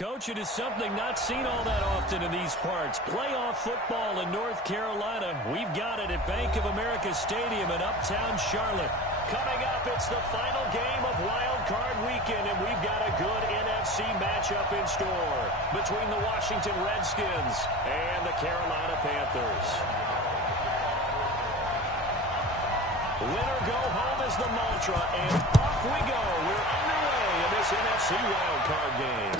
Coach, it is something not seen all that often in these parts. Playoff football in North Carolina. We've got it at Bank of America Stadium in Uptown Charlotte. Coming up, it's the final game of Wild Card Weekend, and we've got a good NFC matchup in store between the Washington Redskins and the Carolina Panthers. Winner go home is the mantra, and off we go. We're underway in this NFC Wild Card game.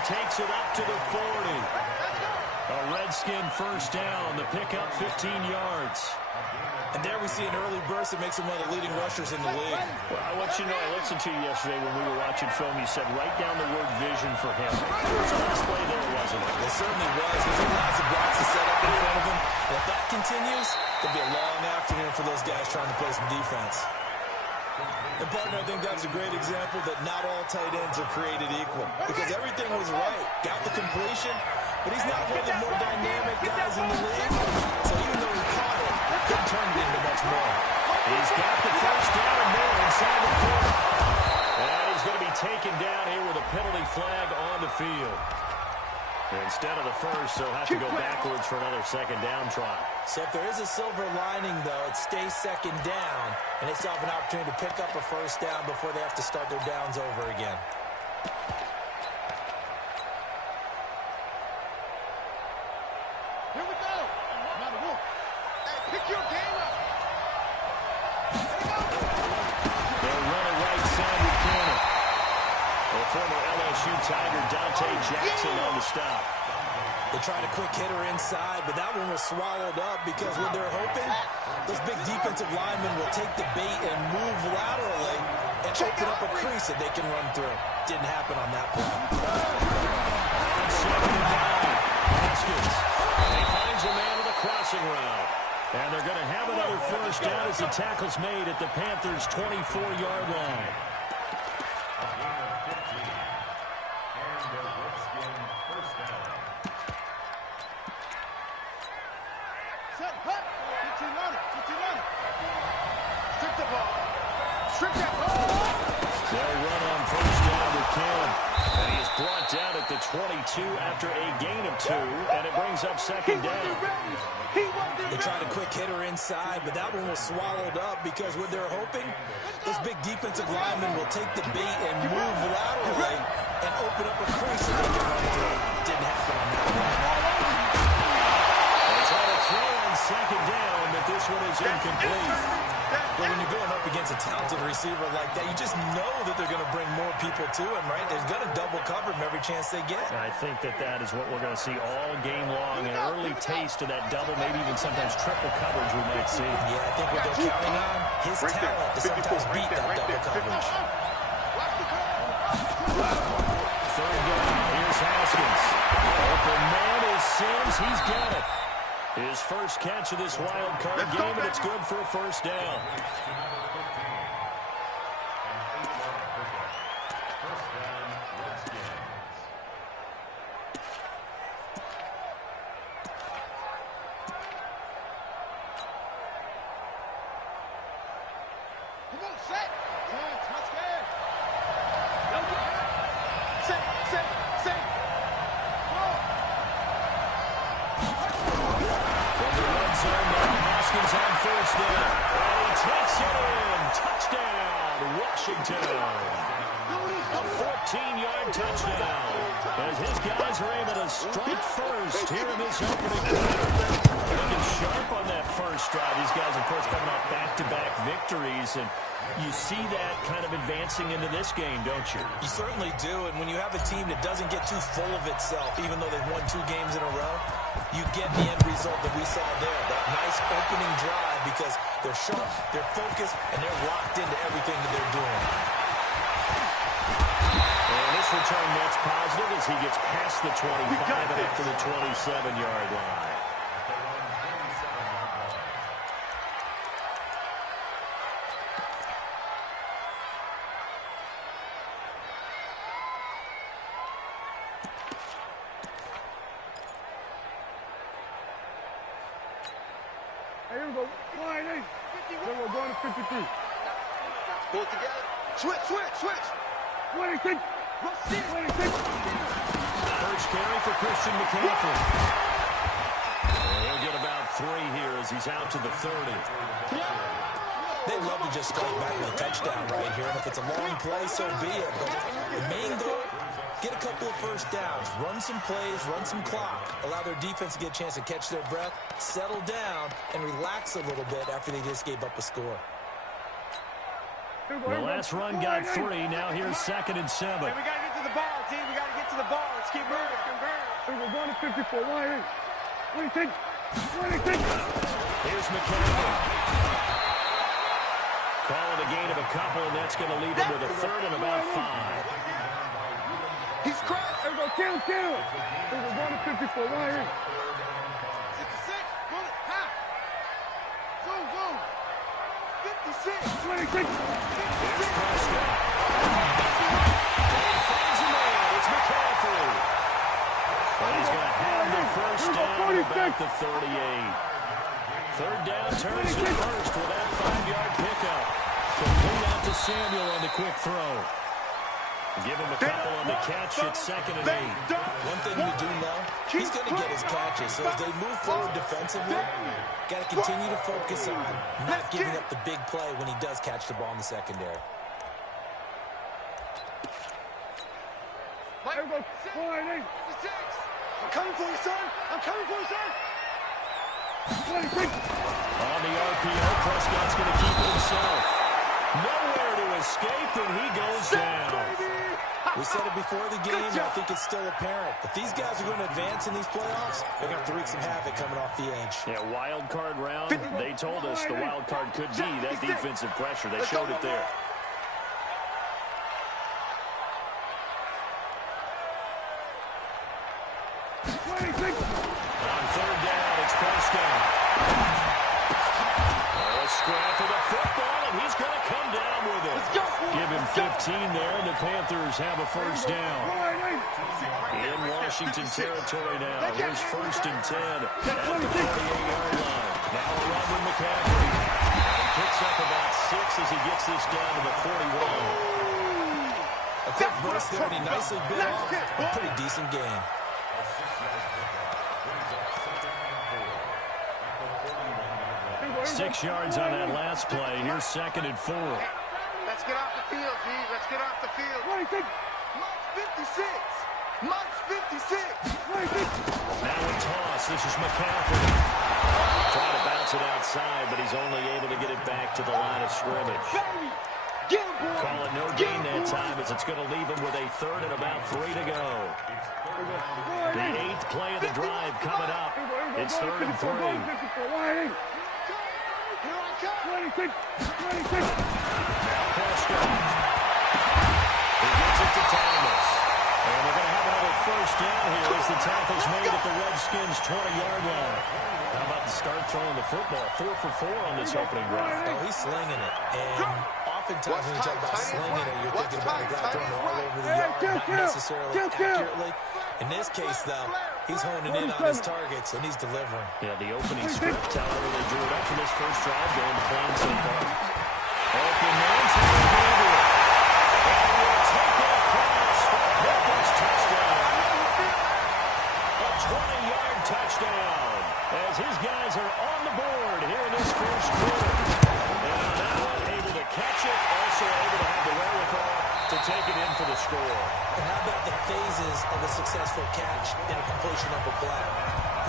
Takes it up to the 40. A Redskin first down to pick up 15 yards. And there we see an early burst that makes him one of the leading rushers in the league. Well, I want you to know, I listened to you yesterday when we were watching film. You said write down the word vision for him. There was a display there, wasn't it? It certainly was, because he allows the blocks to set up in front of him. And if that continues, it'll be a long afternoon for those guys trying to play some defense. And, partner, I think that was a great example that not all tight ends are created equal. Because everything was right. Got the completion, but he's not one of the more dynamic guys in the league. So even though he caught it, he couldn't turn it into much more. He's got the first down and more inside the 40. And he's going to be taken down here with a penalty flag on the field. Instead of the first, they'll have to go backwards for another second down try. So if there is a silver lining, though, it stays second down, and they still have an opportunity to pick up a first down before they have to start their downs over again. Here we go. Hey, pick your game up. They're running right side with Cannon. The former LSU Tiger Dante Jackson on the stop. They tried a quick hitter inside, but that one was swallowed up because what they're hoping, those big defensive linemen will take the bait and move laterally and open up a crease that they can run through. Didn't happen on that play. On second and 9, Haskins. And he finds a man on the crossing route. And they're going to have another first down as the tackle's made at the Panthers' 24-yard line. They'll run on first down with Cannon. And he is brought down at the 22 after a gain of 2, and it brings up second down. They tried a quick hitter inside, but that one was swallowed up because what they're hoping, those big defensive linemen will take the bait and move laterally and open up a crease that they can run through. Didn't happen on that one. They try to throw on second down, but this one is incomplete. Well, when you're going up against a talented receiver like that, you just know that they're going to bring more people to him, right? They're going to double cover him every chance they get. I think that is what we're going to see all game long, an early taste of that double, maybe even sometimes triple coverage we might see. Yeah, I think what they're counting on, his talent to sometimes beat that double coverage. Third down, here's Haskins. Open man is Sims, he's got it. His first catch of this wild card game, and it's good for a first down. Haskins on first down. And he takes it in. Touchdown, Washington. A 14-yard touchdown. As his guys are able to strike first here in this opening quarter. Looking sharp on that first drive. These guys, of course, coming off back-to-back victories. And you see that kind of advancing into this game, don't you? You certainly do. And when you have a team that doesn't get too full of itself, even though they've won 2 games in a row, you get the end result that we saw there. That nice opening drive because they're sharp, they're focused, and they're locked into everything that they're doing. And this return net's positive as he gets past the 25 and up to the 27-yard line. Here we go. Line 8. Then we're going to 53. Pull it together. Switch. 26. 26. First carry for Christian McCaffrey. And he'll get about 3 here as he's out to the 30. They'd love to just strike back with a touchdown right here, and if it's a long play, so be it. But the main goal, get a couple of first downs, run some plays, run some clock, allow their defense to get a chance to catch their breath, settle down, and relax a little bit after they just gave up a score. The last run got 3. Now here's 2nd and 7. Hey, we got to get to the ball, team. We got to get to the ball. Let's keep moving. We're going to 54. Line 8. 26. Here's McCaffrey. Calling a gain of a couple, and that's going to leave him with a 3rd and about 5. He's crashed. There we go. Kill. We're going to 54. Line 8. 66. Bullet. Ha. Zoom. 56. 26. Here's Prescott. And finds him out. It's McCaffrey. And he's going to have the first down at about the 38. 3rd down turns to first with that 5-yard pickup. Complete out to Samuel on the quick throw. Give him a couple on the catch at 2nd and 8. One thing we do know, he's going to get his catches. So as they move forward defensively, got to continue to focus on not giving up the big play when he does catch the ball in the secondary. There we go. Line 8. I'm coming for you, son. 26. On the RPO, Prescott's going to keep it himself. Nowhere to escape, and he goes down. We said it before the game, and I think it's still apparent. If these guys are going to advance in these playoffs, they're going to have to wreak some havoc coming off the edge. Yeah, wild card round. They told us the wild card could be that defensive pressure. They showed it there. On 3rd down, it's Prescott. A scrap for the football, and he's going to come down with it. Give him 15 there, and the Panthers have a first down. In Washington territory now. Here's 1st and 10 at the 48-yard line. Now a run with McCaffrey. He picks up about 6 as he gets this down to the 41. A quick burst there, and he nicely bit off a pretty decent game. 6 yards on that last play. Here's 2nd and 4. Let's get off the field, G. Let's get off the field. 56. Mud's 56. Now a toss. This is McCaffrey. Trying to bounce it outside, but he's only able to get it back to the line of scrimmage. Call it no gain that time as it's going to leave him with a 3rd and about 3 to go. The 8th play of the drive coming up. It's 3rd and 3. 26. Now Prescott. He gets it to Thomas. And they're going to have another first down here as the tackle's made at the Redskins' 20-yard line. How about the start throwing the football? 4 for 4 on this opening drive. Oh, he's slinging it. And oftentimes when you talk about slinging it, you're thinking about a guy throwing it all over the yard, not necessarily accurately. In this case, though, he's honing in on his targets, and he's delivering. Yeah, the opening script, however, they drew it up for this first drive going to plan so far. Open man's going to deliver it. And we'll take it across for a Panthers touchdown. A 20-yard touchdown as his guys are on the board here in this first quarter. And Allen able to catch it, also able to have the wherewithal to take it in for the score. And how about the phases of a successful catch and a completion of a play?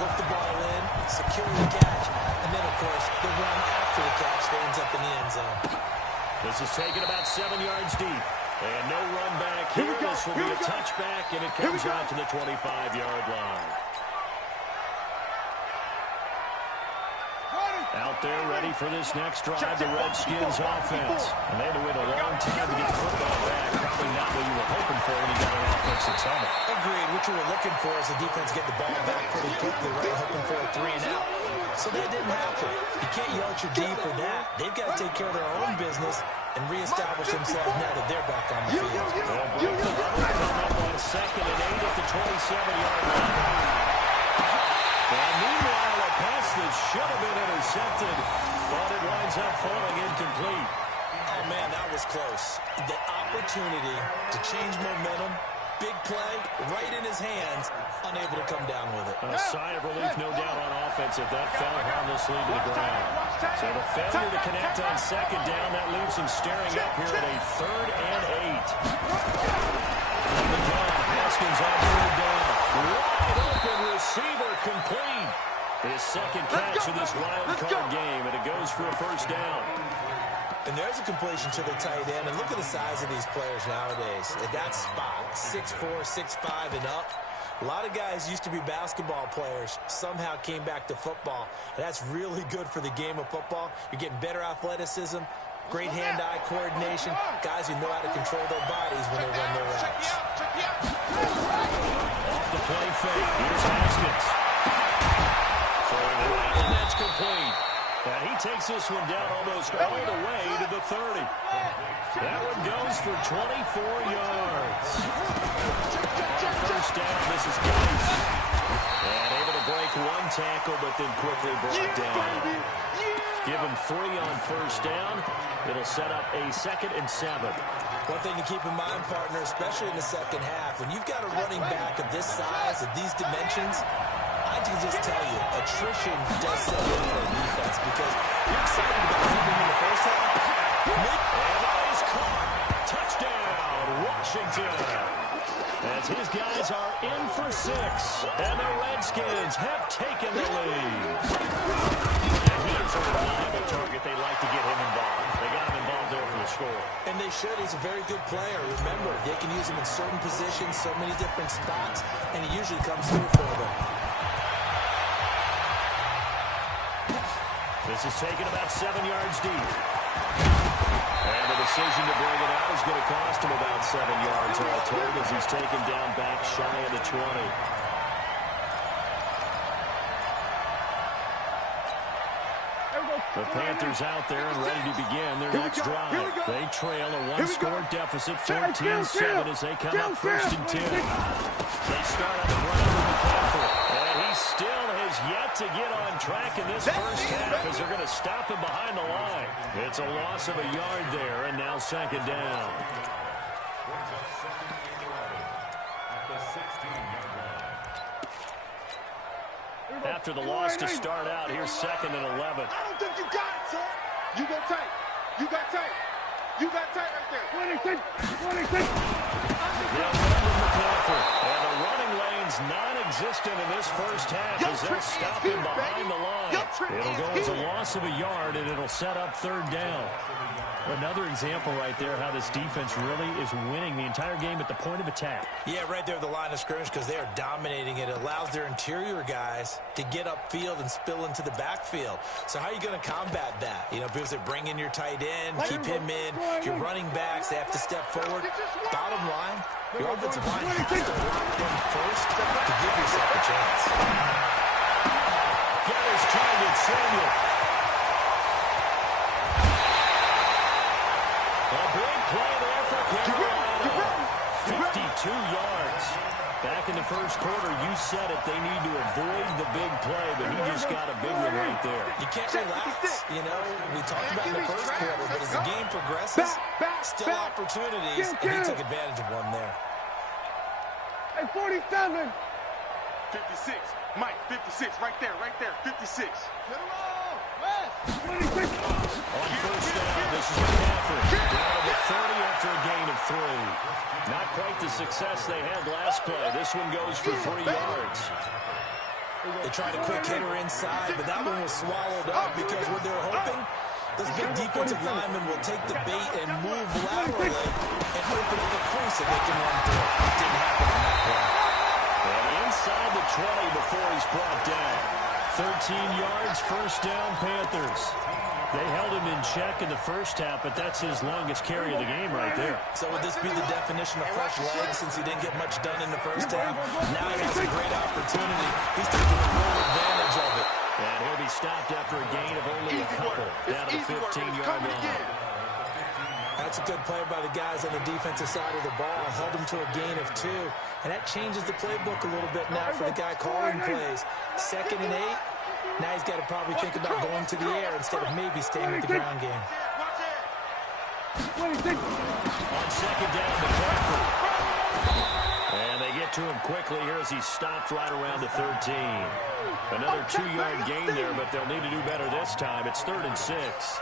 Lift the ball in, secure the catch, and then, of course, the run after the catch that ends up in the end zone. This is taken about 7 yards deep. And no run back here. This will be a touchback, and it comes out to the 25-yard line. there ready for this next drive, the Redskins offense. And they had to wait a long time to get the football back. Probably not what you were hoping for when you got an offensive tunnel. Agreed. What you were looking for is the defense get the ball back pretty quickly, right? Hoping for a 3 and out. So that didn't happen. You can't yell at your D for that. They've got to take care of their own business and reestablish themselves now that they're back on the field. On 2nd and 8 at the 27-yard line. And meanwhile, a pass that should have been intercepted, but it winds up falling incomplete. Oh, man, that was close. The opportunity to change momentum, big play, right in his hands, unable to come down with it. A sigh of relief, no doubt, on offense if that fell harmlessly to the ground. So the failure to connect on 2nd down, that leaves him staring up here at a 3rd and 8. Haskins on 3rd down. Wide open receiver complete. His 2nd catch of this wild card game, and it goes for a 1st down. And there's a completion to the tight end. And look at the size of these players nowadays. At that spot, 6'4", 6'5", and up. A lot of guys used to be basketball players, somehow came back to football. And that's really good for the game of football. You're getting better athleticism, great hand-eye coordination, guys who know how to control their bodies when they run their routes. Off the play fake, here's Haskins. And that's complete. And he takes this one down almost all the way to the 30. That one goes for 24 yards. On 1st down, this is Gates. And able to break one tackle, but then quickly brought down. Give him 3 on 1st down. It'll set up a 2nd and 7. One thing to keep in mind, partner, especially in the second half, when you've got a running back of this size, of these dimensions, I can just tell you, attrition does set in for a defense because you're excited about keeping in the first half. And that is caught. Touchdown, Washington. As his guys are in for 6, and the Redskins have taken the lead. And he is a reliable target. They like to get him involved. They got him involved there for the score. And they should. He's a very good player. Remember, they can use him in certain positions, so many different spots, and he usually comes through for them. This is taken about 7 yards deep. And the decision to bring it out is going to cost him about 7 yards all told as he's taken down back shy of the 20. The Panthers out there and ready to begin their next drive. They trail a 1-score deficit, 14-7 as they come up 1st and 10. They start on the ground with McCaffrey. And he still has yet to get on track in this first half as they're going to stop him behind the line. It's a loss of a yard there, and now 2nd down. After the loss to start out, here's 2nd and 11. I don't think you got it, son. You go tight. You got tight. You got tight right there. 26. And the running lane's non-existent in this first half as they'll stop him behind the line. It'll go as a loss of a yard, and it'll set up 3rd down. Another example right there how this defense really is winning the entire game at the point of attack. Yeah, right there at the line of scrimmage because they are dominating it. It allows their interior guys to get upfield and spill into the backfield. So how are you going to combat that? You know, because they bring in your tight end, keep him in. Your running backs, they have to step forward. Bottom line, your offensive line has to block them first to give yourself a chance. Got his target, Samuel. A big play there for Carolina. 52 yards. Back in the first quarter, you said it. They need to avoid the big play, but he just got a big one right there. You can't relax. You know, we talked about in the first quarter, but as the game progresses, still opportunities, and he took advantage of one there. Hey, 47. 56. Mike, 56. Right there, 56. On 1st down, this is McCaffrey. Down to the 30 after a gain of 3. Not quite the success they had last play. This one goes for 3 yards. They tried a quick hitter inside, but that one was swallowed up because what they were hoping, those big defensive linemen will take the bait and move laterally and open up the crease that they can run through. Didn't happen on that play. And inside the 20 before he's brought down. 13 yards, first down, Panthers. They held him in check in the first half, but that's his longest carry of the game right there. So would this be the definition of fresh legs since he didn't get much done in the first half? Now he has a great opportunity. He's taking full advantage of it. And he'll be stopped after a gain of only a couple down to the 15-yard line. That's a good play by the guys on the defensive side of the ball. Held him to a gain of 2. And that changes the playbook a little bit now for the guy calling plays. 2nd and 8. Now he's got to probably think about going to the air instead of maybe staying with the ground game. On 2nd down, McCaffrey. And they get to him quickly here as he stopped right around the 13. Another 2-yard gain there, but they'll need to do better this time. It's 3rd and 6.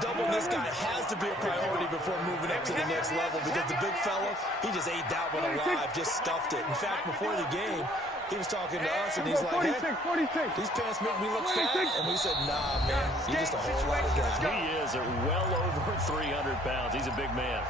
Doubling this guy has to be a priority before moving up to the next level because the big fella, he just ate that one alive, just stuffed it. In fact, before the game, he was talking to us, and he's like, hey, these pants make me look fat. And we said, nah, man, he's just a whole lot of guy. He is at well over 300 pounds. He's a big man.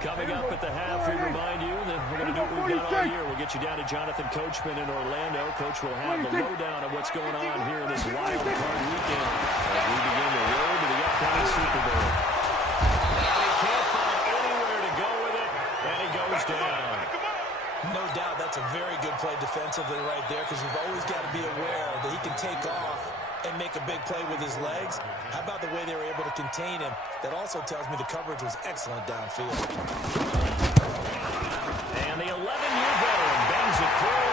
Coming up at the half, we remind you that we're going to do what we've done all year. We'll get you down to Jonathan Coachman in Orlando. Coach will have the lowdown of what's going on here in this wild card weekend as we begin the road to the upcoming Super Bowl. Now he can't find anywhere to go with it, and he goes down. No doubt that's a very good play defensively right there because you've always got to be aware that he can take off and make a big play with his legs. How about the way they were able to contain him? That also tells me the coverage was excellent downfield. And the 11-year veteran bangs it through.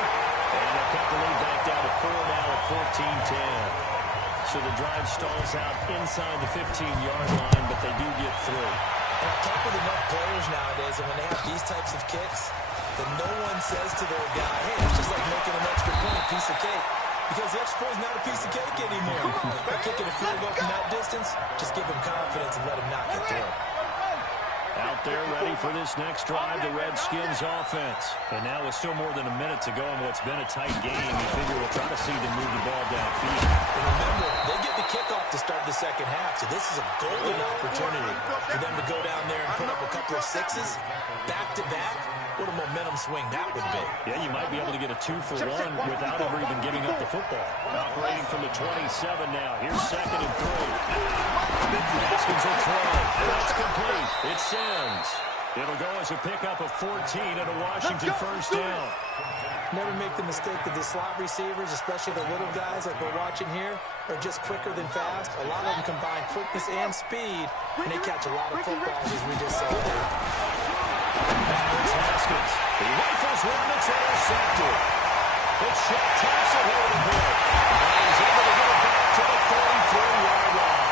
And they'll cut the lead back down to 4 now at 14-10. So the drive stalls out inside the 15-yard line, but they do get through. And on top of enough players nowadays, and when they have these types of kicks, that no one says to their guy, hey, it's just like making an extra point, piece of cake. Because the extra point is not a piece of cake anymore. By kicking a field goal from that distance, just give him confidence and let him knock it through. Out there ready for this next drive, the Redskins offense. And now with still more than a minute to go in what's been a tight game, you figure we'll try to see them move the ball downfield. And remember, they get the kickoff to start the second half, so this is a golden opportunity for them to go down there and put up a couple of sixes back-to-back. What a momentum swing that would be. Yeah, you might be able to get a 2-for-1 without ever even giving up the football. Operating from the 27 now. Here's 2nd and 3. Haskins will throw. That's complete. It sends. It'll go as a pickup of 14 at a Washington first down. Never make the mistake that the slot receivers, especially the little guys like we're watching here, are just quicker than fast. A lot of them combine quickness and speed, and they catch a lot of footballs, as we just saw there. It's Haskins. He rifles one that's intercepted. It's shot taps it here to hit. And he's able to get it back to the 33-yard line.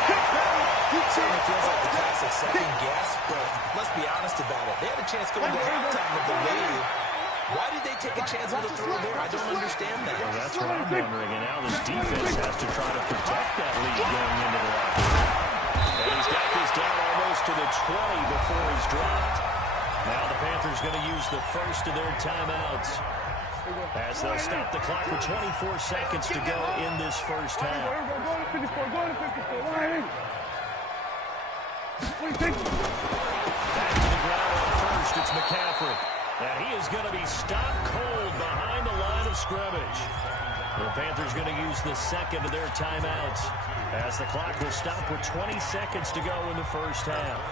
Certainly feels like the classic second guess, but let's be honest about it. They had a chance going to halftime with the lead. Why did they take a chance with a throw there? I don't understand that. Well, that's what I'm wondering. And now this defense has to try to protect that lead going into the locker room. And he's got this down almost to the 20 before he's dropped. Now the Panthers going to use the first of their timeouts as they'll stop the clock with 24 seconds to go in this first half. Back to the ground on first. It's McCaffrey. And he is going to be stopped cold behind the line of scrimmage. The Panthers going to use the second of their timeouts as the clock will stop with 20 seconds to go in the first half.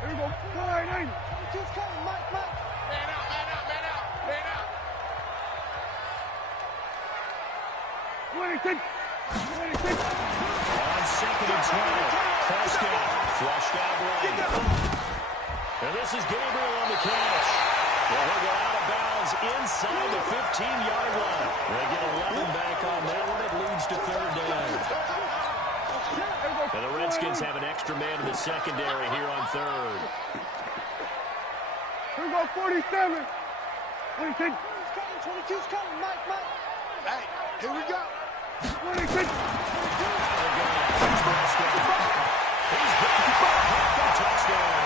Here we go. All right, hey. Just coming, Mike. Man out. On 2nd and 20, Prescott flushed out right. And this is Gabriel on the catch. Well, he'll go out of bounds inside the 15-yard line. They get 11 back on that one. It leads to 3rd down. And the Redskins have an extra man in the secondary here on 3rd. Here we go, 47. 26. 22's coming, Mike. Hey, here we go. 26. He's got a touchdown.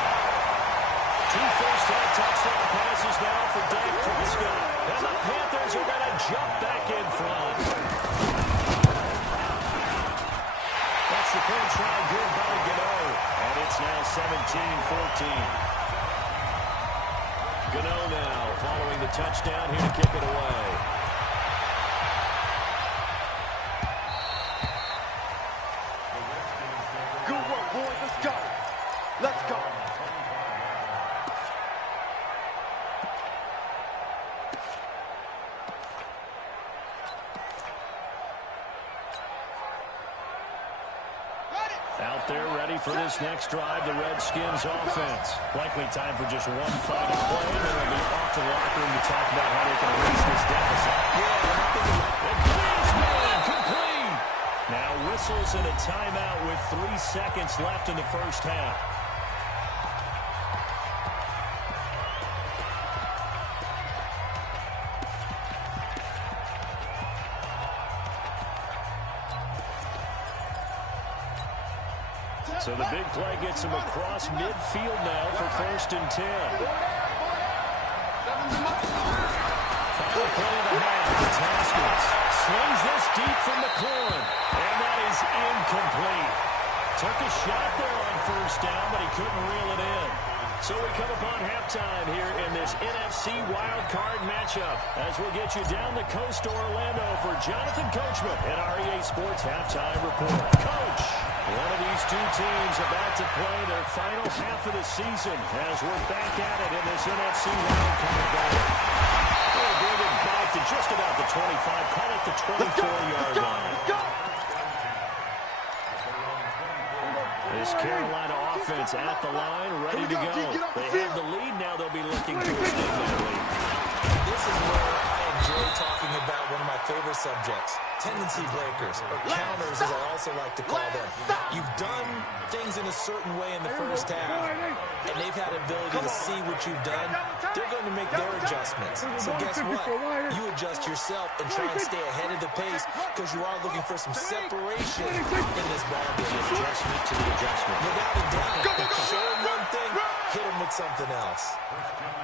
2 first-half touchdown passes now for Dak Prescott. And the Panthers are going to jump back in front. That's the play try good by Gano. And it's now 17-14. Gano now following the touchdown here to kick it away. Good work, boys. Let's go. Let's go. Out there ready for this next drive, the Redskins offense. Likely time for just one final play, and then they'll be off to the locker room to talk about how they can erase this deficit. Incomplete! Now whistles and a timeout with 3 seconds left in the first half. So the big play gets him across midfield now for 1st and 10. Final play of the half. It's Haskins. Slings this deep from McLaurin. And that is incomplete. Took a shot there on 1st down, but he couldn't reel it in. So we come upon halftime here in this NFC wildcard matchup as we'll get you down the coast to Orlando for Jonathan Coachman and our EA Sports Halftime Report. Coach, one of these two teams about to play their final half of the season as we're back at it in this NFC wildcard battle. We'll bring it back to just about the 25, call it the 24-yard line. This Carolina offense at the line, ready to go. They have the lead now. They'll be looking to extend that lead. This is where I enjoy talking about one of my favorite subjects, tendency breakers, or counters as I also like to call them. You've done things in a certain way in the first half, and they've had the ability to see what you've done. They're going to make their adjustments. So guess what? You adjust yourself and try and stay ahead of the pace because you are looking for some separation in this ball game. Adjustment to the adjustment. Without a doubt. Show them one thing, hit them with something else.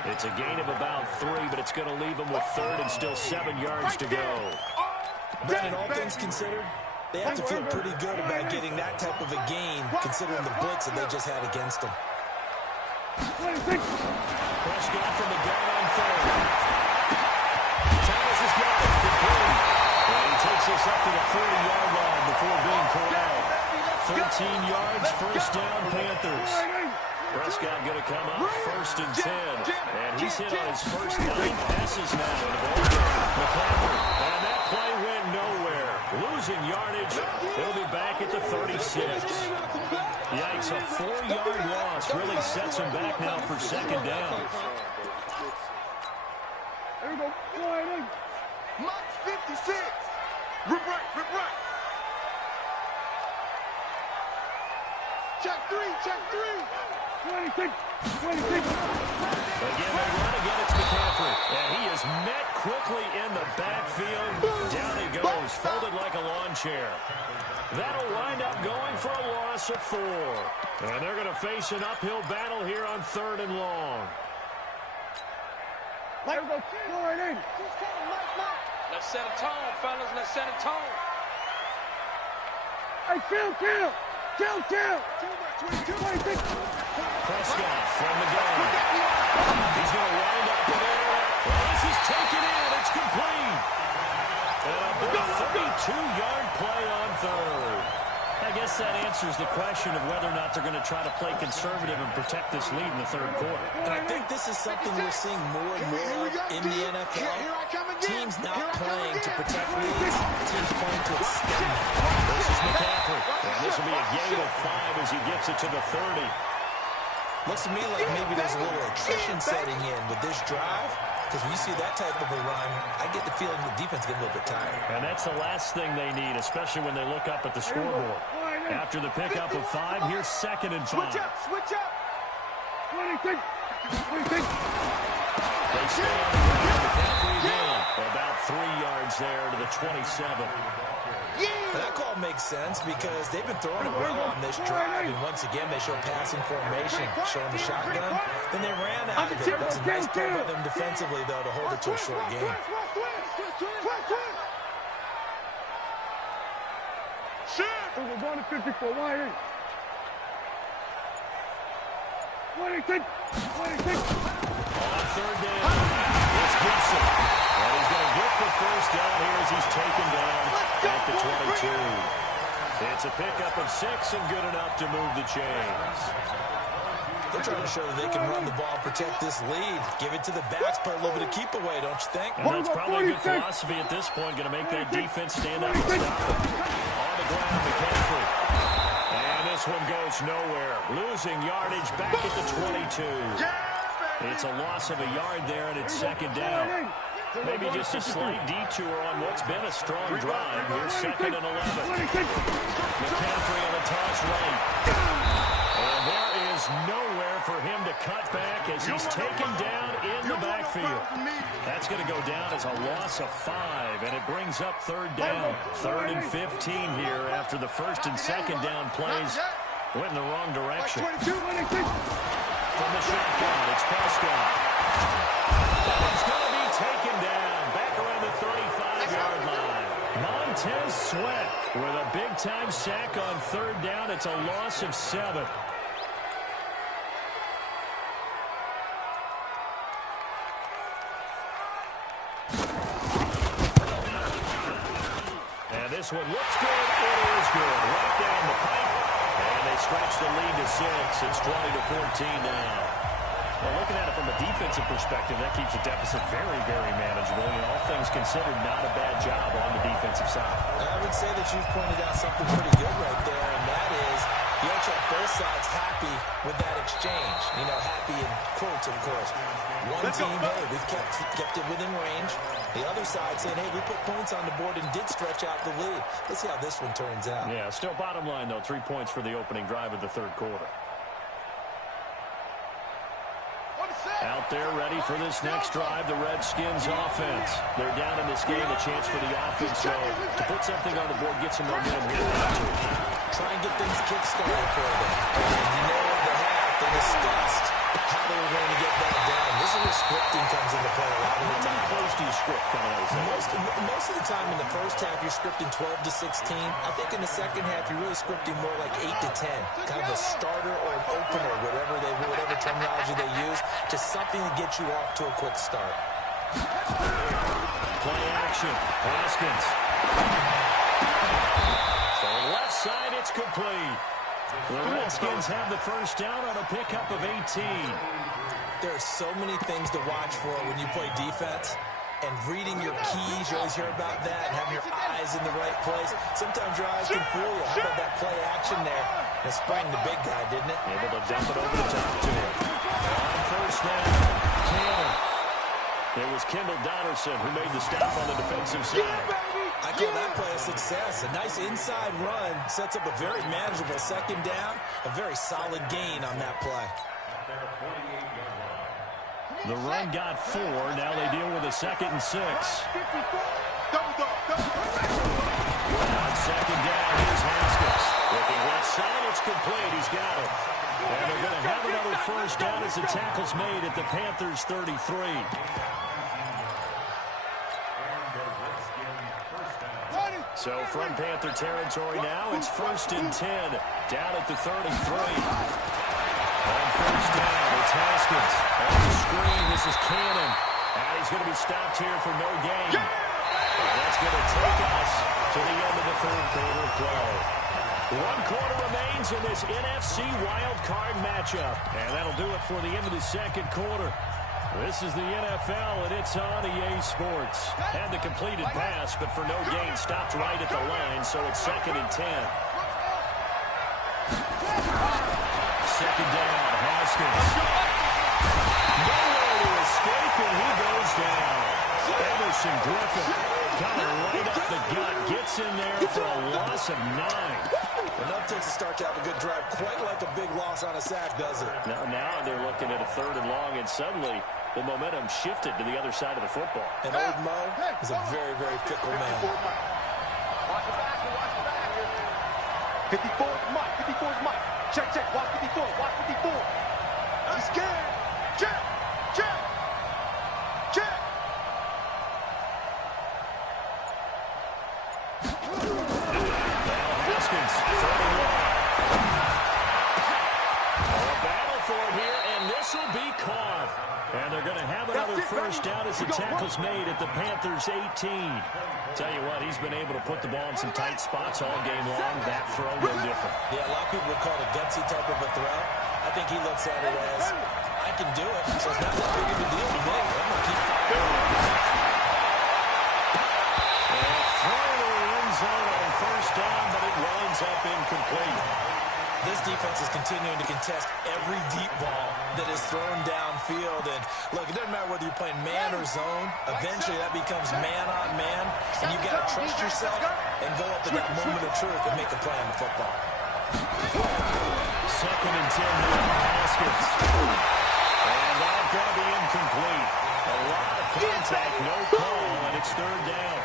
It's a gain of about 3, but it's going to leave them with 3rd and still 7 yards to go. Brandon, all things considered, they have to feel pretty good about getting that type of a gain considering the blitz that they just had against them. Prescott from the gun on 3rd. Thomas has got it. Complete. And he takes us up to the 40-yard line before being corralled. 13 yards, 1st down, Panthers. Prescott going to come up 1st and 10. And he's hit on his first 9 passes now in the ballgame. McCaffrey. And that play went nowhere. Losing yardage. He'll be back at the 36. Yikes, a 4-yard loss really sets him back now for 2nd down. There we go. Max 56. Rip right. Check 3. 26. Again, they run again. It's McCaffrey. And he is met quickly in the backfield. Down he goes, folded like a lawn chair. That'll wind up going for a loss of 4. And they're going to face an uphill battle here on 3rd and long. Let's set a tone, fellas. Let's set a tone. Hey, kill. 26. Prescott from the gun. He's going to wind up in there. Well, this is taken in. It's complete. And a big 32-yard play on 3rd. I guess that answers the question of whether or not they're going to try to play conservative and protect this lead in the 3rd quarter. And I think this is something we're seeing more and more in the NFL. Teams not playing to protect leads, teams playing to extend. This is McCaffrey. And this will be a gain of 5 as he gets it to the 30. Looks to me like maybe there's a little attrition setting in with this drive. Because when you see that type of a run, I get the feeling the defense gets a little bit tired. And that's the last thing they need, especially when they look up at the scoreboard. After the pickup of 5, here's 2nd and 5. Switch up. 26. They stay on the ground. McCaffrey again. About 3 yards there to the 27. That call makes sense because they've been throwing it well on this drive, and once again they show passing formation, showing the shotgun. Then they ran out of it. That's a nice play by them defensively, though, to hold it to a short game. We're going to 54. Why ain't? 26. On third down, it's Gibson. And he's going to get the first down here as he's taken down at the 22. It's a pickup of 6 and good enough to move the chains. They're trying to show that they can run the ball, protect this lead, give it to the backs, play a little bit of keep away, don't you think? And that's probably a good philosophy at this point, going to make that defense stand up and stop it. On the ground, McCaffrey. And this one goes nowhere. Losing yardage back at the 22. It's a loss of a yard there, and it's second down. Maybe just a slight detour on what's been a strong drive. Here's second and 11. McCaffrey on the toss right. And there is nowhere for him to cut back as he's taken down in the backfield. That's going to go down as a loss of 5, and it brings up third down. 3rd and 15 here after the first and second down plays went in the wrong direction. From the shotgun, it's Prescott. He's going to be taken down back around the 35-yard line. Montez Sweat with a big-time sack on third down. It's a loss of 7. And this one looks good. It is good. Right down the pipe. And they stretch the lead to 6. It's 20-14 now. Well, looking at it from a defensive perspective, that keeps the deficit very, very manageable. You know, all things considered, not a bad job on the defensive side. I would say that you've pointed out something pretty good right there, and that is you have to have both sides happy with that exchange. You know, happy in quotes, of course. One team, hey, we've kept it within range. The other side saying, hey, we put points on the board and did stretch out the lead. Let's see how this one turns out. Yeah, still bottom line, though, 3 points for the opening drive of the third quarter. Out there ready for this next drive, the Redskins offense. They're down in this game, a chance for the offense, so to put something on the board, get some momentum here. Try and get things kick-started for them. And you know what they have. They discussed how they were going to get that done. This is where scripting comes into play a lot of the time. How close do you script coming out of this? Most of the time in the first half, you're scripting 12 to 16. I think in the second half, you're really scripting more like 8 to 10. Kind of a starter or an opener, whatever terminology they use, just something to get you off to a quick start. Play action. Haskins. So left side, it's complete. The Redskins have the first down on a pickup of 18. There are so many things to watch for when you play defense. And reading your keys, you always hear about that, and having your eyes in the right place. Sometimes your eyes can fool you. How about that play action there? It sprang the big guy, didn't it? Able to dump it over the top to him. On first down, Cannon. It was Kendall Donnerson who made the stop on the defensive side. I call that play a success. A nice inside run sets up a very manageable second down. A very solid gain on that play. The run got 4. Now they deal with a 2nd and 6. On second down, here's Haskins. Looking left side, it's complete. He's got it. And they're going to have another first down as the tackle's made at the Panthers' 33. So from Panther territory now, it's 1st and 10. Down at the 33. On first down, it's Haskins. On the screen, this is Cannon. And he's going to be stopped here for no gain. And that's going to take us to the end of the third quarter play. 1 quarter remains in this NFC wild card matchup. And that'll do it for the end of the second quarter. This is the NFL, and it's on EA Sports. Had the completed pass, but for no gain, stopped right at the line, so it's 2nd and 10. Second down, Haskins. Nowhere to escape, and he goes down. Emerson Griffin coming right up the gut. Gets in there for a loss of 9. Enough takes a start to have a good drive. Quite like a big loss on a sack, does it? Now they're looking at a 3rd and long, and suddenly the momentum shifted to the other side of the football. And old Mo is a very, very fickle man. Watch the back, watch the back. 54 is Mike, 54 is Mike. Check, check, watch 54, watch 54. He's scared. Check, check, check. Haskins, 31. A battle for it here, and this will be caught. And they're going to another first down as the tackle's made at the Panthers' 18. Tell you what, he's been able to put the ball in some tight spots all game long. That throw, no different. Yeah, a lot of people would call it a gutsy type of a throw. I think he looks at it as, I can do it, so it's not that big of a deal to me. I'm going to keep firing. Throw to the end zone on first down, but it winds up incomplete. This defense is continuing to contest every deep ball that is thrown downfield. And, look, it doesn't matter whether you're playing man or zone. Eventually, that becomes man on man. And you've got to trust yourself and go up in that moment of truth and make a play on the football. 2nd and 10 now, Haskins. And that's going to be incomplete. A lot of contact, no call, and it's 3rd down.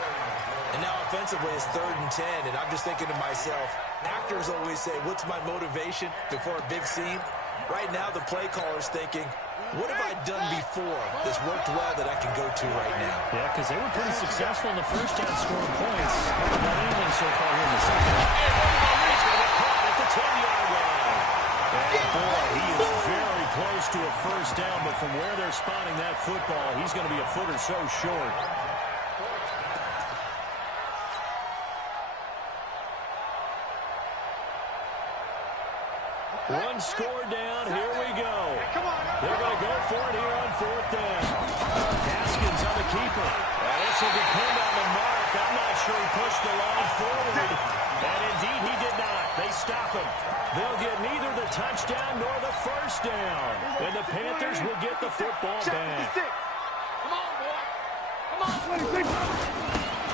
And now offensively it's 3rd and 10, and I'm just thinking to myself, actors always say, what's my motivation before a big scene? Right now the play caller's thinking, what have I done before that's worked well that I can go to right now? Yeah, because they were pretty successful in the first half scoring points. Haven't done anything so far here in the second. He's going to get caught at the 10-yard line. And boy, he is very close to a first down, but from where they're spotting that football, he's going to be a foot or so short. One score down. Here we go. They're going to go for it here on 4th down. Haskins on the keeper. This will depend on the mark. I'm not sure he pushed the line forward. And indeed, he did not. They stop him. They'll get neither the touchdown nor the first down. And the Panthers will get the football back. Come on, boy. Come on.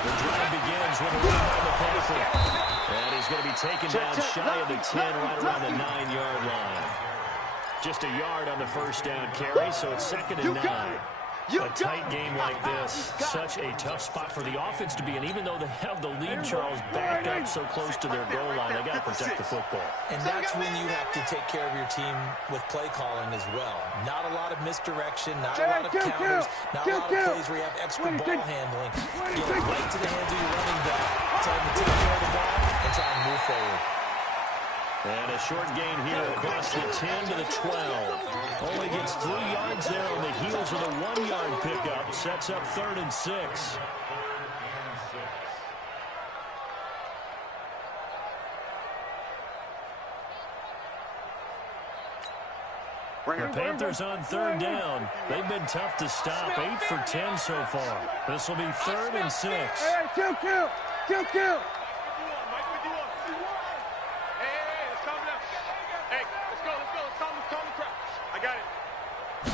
The drive begins with a run on the Panthers. And he's going to be taken down shy of the 10, right around the 9-yard line. Just a yard on the first down carry, so it's 2nd and 9. A tight game like this, such a tough spot for the offense to be in. Even though they have the lead, Charles, backed up so close to their goal line, they got to protect the football. And that's when you have to take care of your team with play calling as well. Not a lot of misdirection, not a lot of counters, not a lot of plays where you have extra ball handling. Get it right to the hands of your running back. Tell them to take care of the ball and try and move forward. And a short gain here across the 10 to the 12. Only gets 3 yards there on the heels of the 1-yard pickup. Sets up 3rd and 6. The Panthers on 3rd down. They've been tough to stop. 8 for 10 so far. This will be 3rd and 6. Kill. I got it.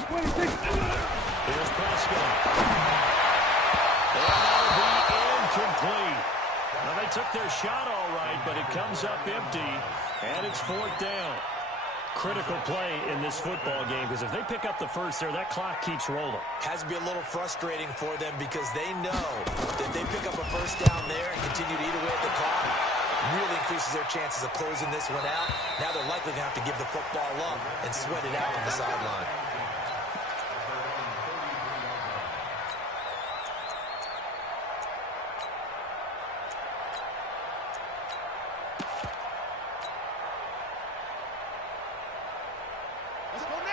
Here's Prescott. And that'll be incomplete. Now, they took their shot all right, but it comes up empty, and it's 4th down. Critical play in this football game, because if they pick up the first there, that clock keeps rolling. Has to be a little frustrating for them because they know that they pick up a first down there and continue to eat away at the clock, really increases their chances of closing this one out. Now they're likely going to have to give the football up and sweat it out on the sideline.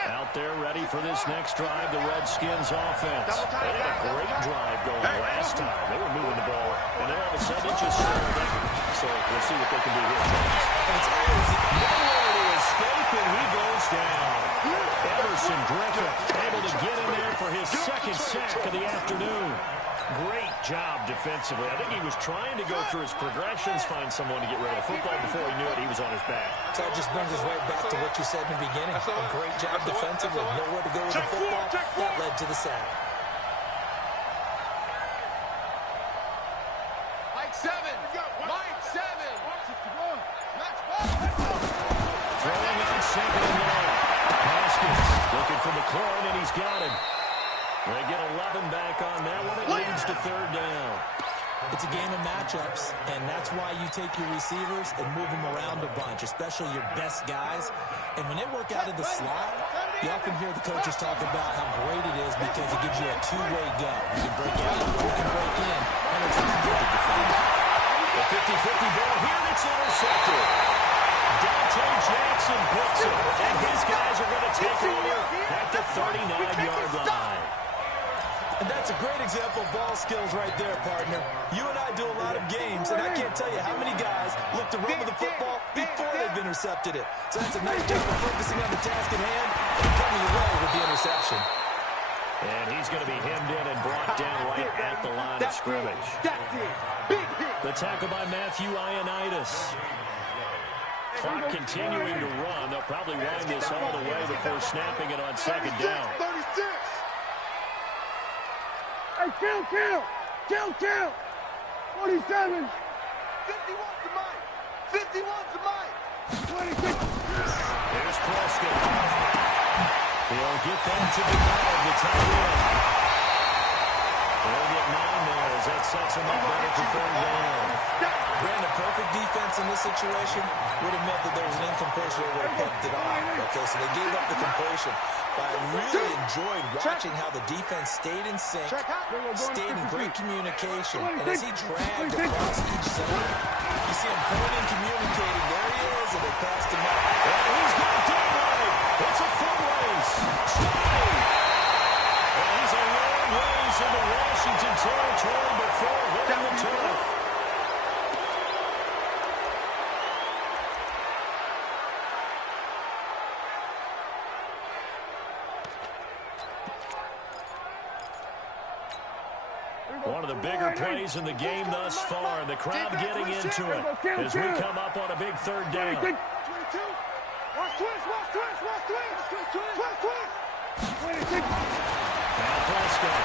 Out there ready for this next drive, the Redskins offense. They had a great drive going last time. They were moving the ball, and then all of a sudden it just slowed down. So we'll see what they can do here. It's nowhere to escape, and he goes down. Everson Griffin able to get in there for his 2nd sack of the afternoon. Great job defensively. I think he was trying to go through his progressions, find someone to get rid of the football. Before he knew it, he was on his back. So that just brings us right back to what you said in the beginning. A great job defensively. Nowhere to go with the football. That led to the sack. Mike 7. Throwing on 2nd and 1. Haskins looking for McLaurin, and he's got him. They get 11 back on that one. It leads to 3rd down. It's a game of matchups, and that's why you take your receivers and move them around a bunch, especially your best guys. And when they work out of the slot, you often hear the coaches talk about how great it is because it gives you a two-way go. You can break out, you can break in, and it's easy to defend. The 50-50 ball here that's intercepted. Dante Jackson picks it, and his guys are going to take over at the 39-yard line. great example of ball skills right there, partner. You and I do a lot of games, and I can't tell you how many guys look to run with the football before they've intercepted it. So that's a nice job of focusing on the task at hand and coming away with the interception. And he's going to be hemmed in and brought down right at the line of scrimmage. The tackle by Matthew Ioannidis. Clock continuing to run. They'll probably wind this all the way before snapping it on second down. 36. Hey, count. 47. 51's the mic. 51's the mic. 26. Here's Prescott. He'll get that to the guard, the tight end. They'll get 9 there as that sets him up better for third down. Brandon, perfect defense in this situation would have meant that there was an incompletion that would have picked it off. Okay, so they gave up the completion. But I really enjoyed watching how the defense stayed in sync, stayed in great communication, and as he dragged across each zone, you see him pointing, communicating. There he is, and they passed him up. And he's got it done right. It's a foot race. And he's a long ways into Washington territory before hitting the turf. One of the bigger plays in the game thus far. The crowd getting into it as we come up on a big third down. 22. Watch twist. Now Prescott.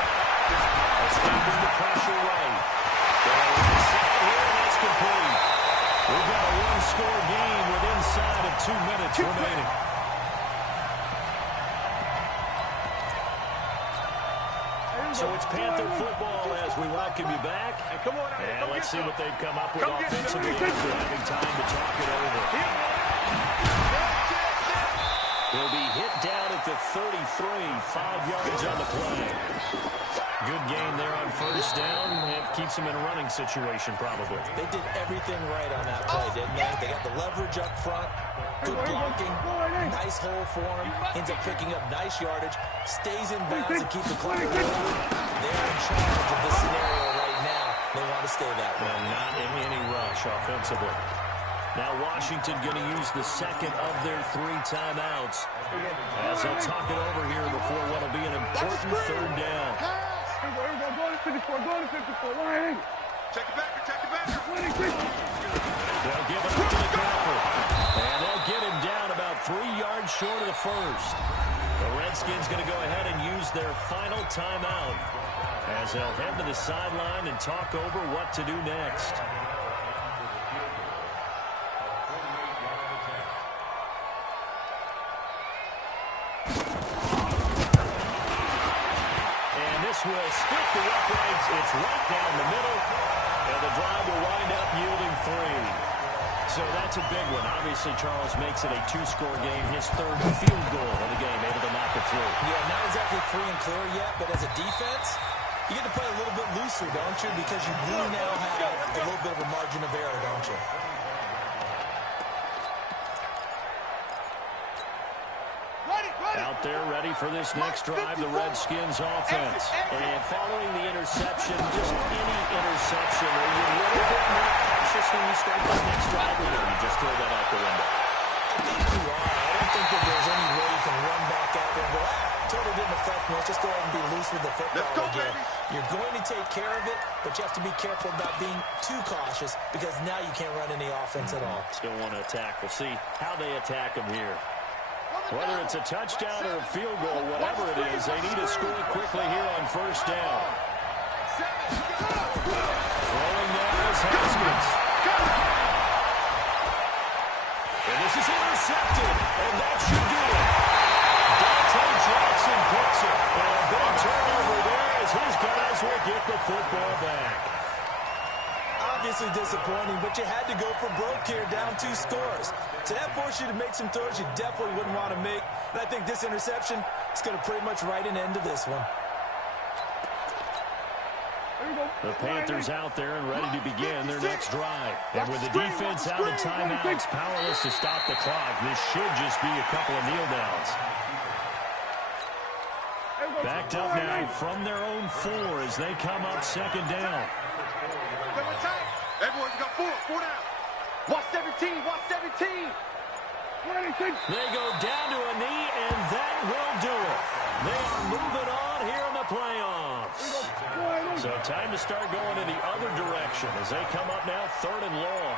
Escaping the pressure right. They're inside here, and that's complete. We've got a one-score game with inside of 2 minutes remaining. So it's Panther football as we welcome you back. And let's see what they've come up with offensively after having time to talk it over. He'll be hit down at the 33, 5 yards on the play. Good gain there on first down. It keeps him in a running situation, probably. They did everything right on that play, didn't they? They got the leverage up front, good blocking, nice hole for him, ends up picking up nice yardage, stays in bounds and keeps the clock rolling. They're in charge of this scenario right now. They want to stay that way. Well, not in any rush offensively. Now Washington going to use the second of their 3 timeouts as they'll talk it over here before what will be an important third down. Go to 54. Check it back. 26. They'll give it up to McCaffrey. And they'll get him down about 3 yards short of the first. The Redskins going to go ahead and use their final timeout as they'll head to the sideline and talk over what to do next. Will split the uprights. It's right down the middle, and the drive will wind up yielding 3. So that's a big one. Obviously, Charles makes it a 2-score game. His third field goal of the game, able to knock it through. Yeah, not exactly free and clear yet, but as a defense, you get to play a little bit looser, don't you? Because you do now have a little bit of a margin of error, don't you? Out there ready for this next drive, the Redskins offense. And following the interception, just any interception, are you a little bit more cautious when you start this next drive, or you just throw that out the window? I think you are. I don't think that there's any way you can run back out there and go, totally didn't affect me. Let's just go ahead and be loose with the football again. You're going to take care of it, but you have to be careful about being too cautious because now you can't run any offense at all. Still want to attack. We'll see how they attack them here. Whether it's a touchdown or a field goal, whatever it is, they need to score quickly here on first down. Throwing now is Haskins. And this is intercepted, and that should do it. Dante Jackson picks it. And a big turnover there as his guys will get the football back. Obviously disappointing, but you had to go for broke here, down 2 scores. So that forced you to make some throws you definitely wouldn't want to make. And I think this interception is going to pretty much write an end to this one. The Panthers out there and ready to begin their next drive. And with the defense out of timeouts, powerless to stop the clock, this should just be a couple of kneel downs. Backed up now from their own 4 as they come up second down. Everyone's got 4 down. Watch 17, watch 17. They go down to a knee, and that will do it. They are moving on here in the playoffs. So time to start going in the other direction as they come up now 3rd and long.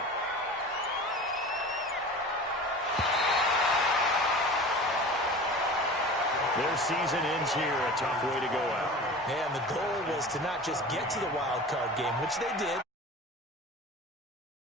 Their season ends here. A tough way to go out. And the goal was to not just get to the wild card game, which they did.